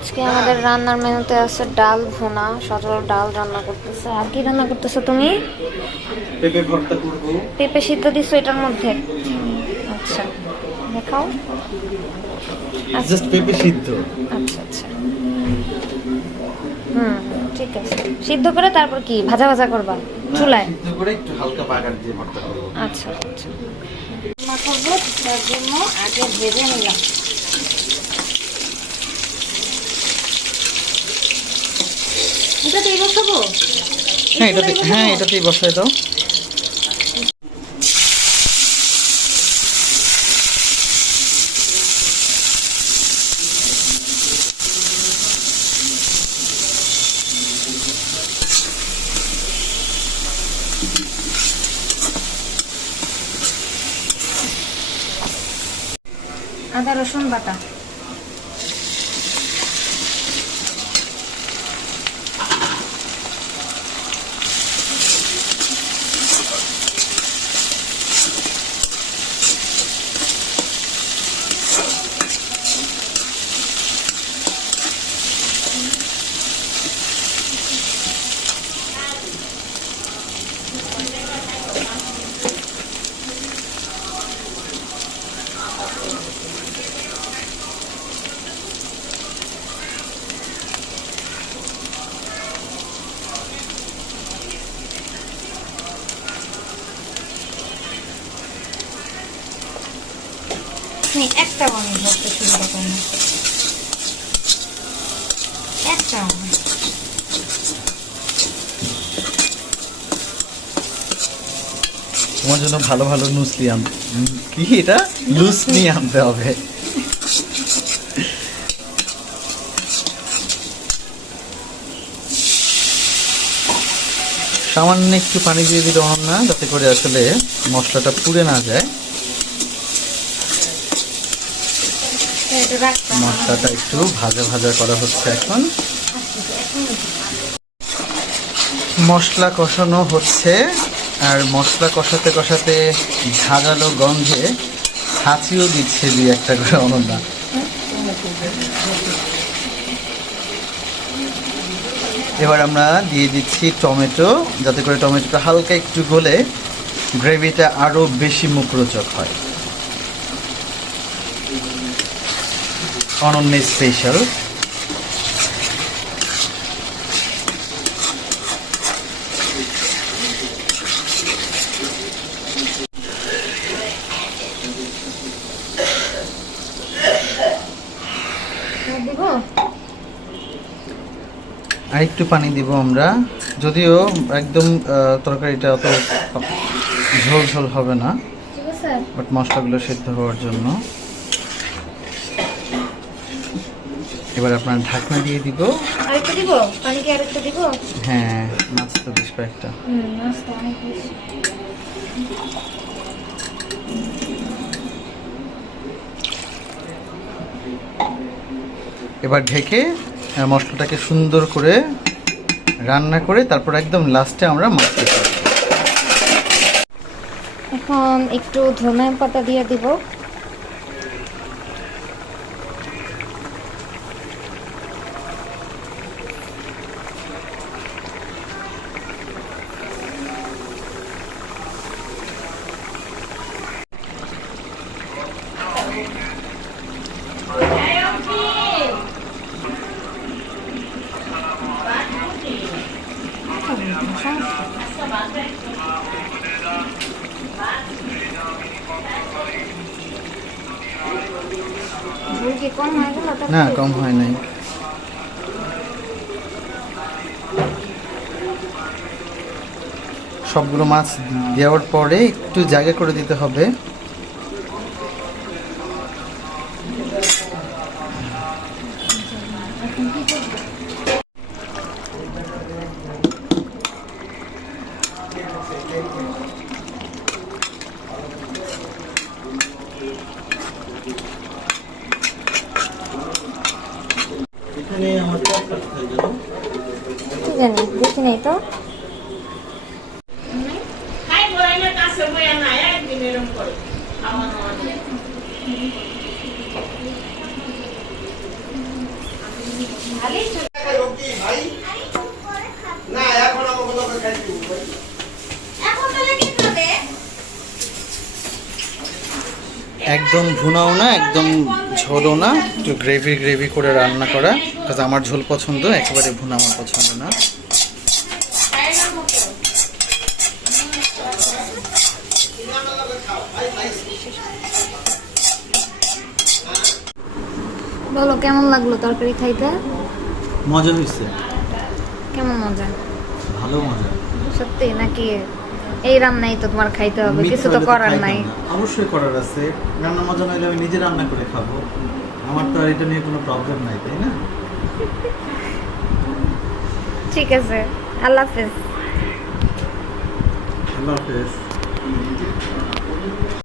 আজকে আমাদের রান্নার মেনুতে আছে ডাল ভুনা, সজল ডাল রান্না করতেছে। আর কি রান্না করতেছো তুমি? পেঁপে ভর্তা করব। পেঁপে সিদ্ধ দিছো এটার মধ্যে? আচ্ছা, দেখাও। জাস্ট পেঁপে সিদ্ধ। আচ্ছা আচ্ছা, ঠিক আছে। সিদ্ধ করে তারপর কি ভাজা ভাজা করবা চুলায়? সিদ্ধ করে একটু হালকা বাগার দিয়ে ভর্তা করব। আচ্ছা আচ্ছা, মাখাবো তার জন্য আগে ভেজে নিলাম। এটাতেই বসাবো? এটাতেই বসাই দাও। আদা রসুন বাটা, একটা আমি ধরতে শুরু করবো না, একটা তোমার জন্য ভালো ভালো নুসলি কি এটা লুসনি আনতে হবে। সামান্য একটু পানি দিয়ে দিলে না, যাতে করে আসলে মশলাটা পুড়ে না যায়। মশলাটা একটু ভাজা ভাজা করা হচ্ছে এখন। মশলা কষানো হচ্ছে, আর মশলা কষাতে কষাতে ঝাঁঝালো গন্ধে হাঁচিও দিচ্ছে দুই একটা করে অনন্যা। এবার আমরা দিয়ে দিচ্ছি টমেটো, যাতে করে টমেটোটা হালকা একটু গলে গ্রেভিটা আরো বেশি মুখরোচক হয়। অনন্য স্পেশাল। আর একটু পানি দিব আমরা, যদিও একদম তরকারিটা অত ঝোল ঝোল হবে না, বাট মশলাগুলো সিদ্ধ হওয়ার জন্য। এবার আপনার ঢাকনা দিয়ে দিব। আরেকটা দিব? পানি কি আরেকটা দিব? হ্যাঁ, মাছ তো বেশ কয়েকটা। মাছ তো অনেক বেশি। এবার ঢেকে মশলাটাকে সুন্দর করে রান্না করে তারপর একদম লাস্টে আমরা মাছ দেব। এখন একটু ধনিয়া পাতা দিয়ে দিব। না, কম হয় নাই। সবগুলো মাছ দেওয়ার পরে একটু জায়গা করে দিতে হবে। জানি দেখি নাই তো। একদম ভুনাও না, একদম ঝোলও না, একটু গ্রেভি গ্রেভি করে রান্না করা। কাজ আমার ঝোল পছন্দ, একেবারে ভুনা আমার পছন্দ না। বলো কেমন লাগলো তরকারি খাইতে? মজা হয়েছে, কেমন মজা? ভালো মজা। সত্যি নাকি? এই রান্নাই তো তোমার খাইতে হবে, কিছু তো করার নাই। অবশ্যই করার আছে, রান্না মজা নাইলে আমি নিজে রান্না করে খাবো, আমার তো আর এটা নিয়ে কোনো প্রবলেম নাই, তাই না? ঠিক আছে, আল্লাহ হাফেজ। আল্লাহ হাফেজ।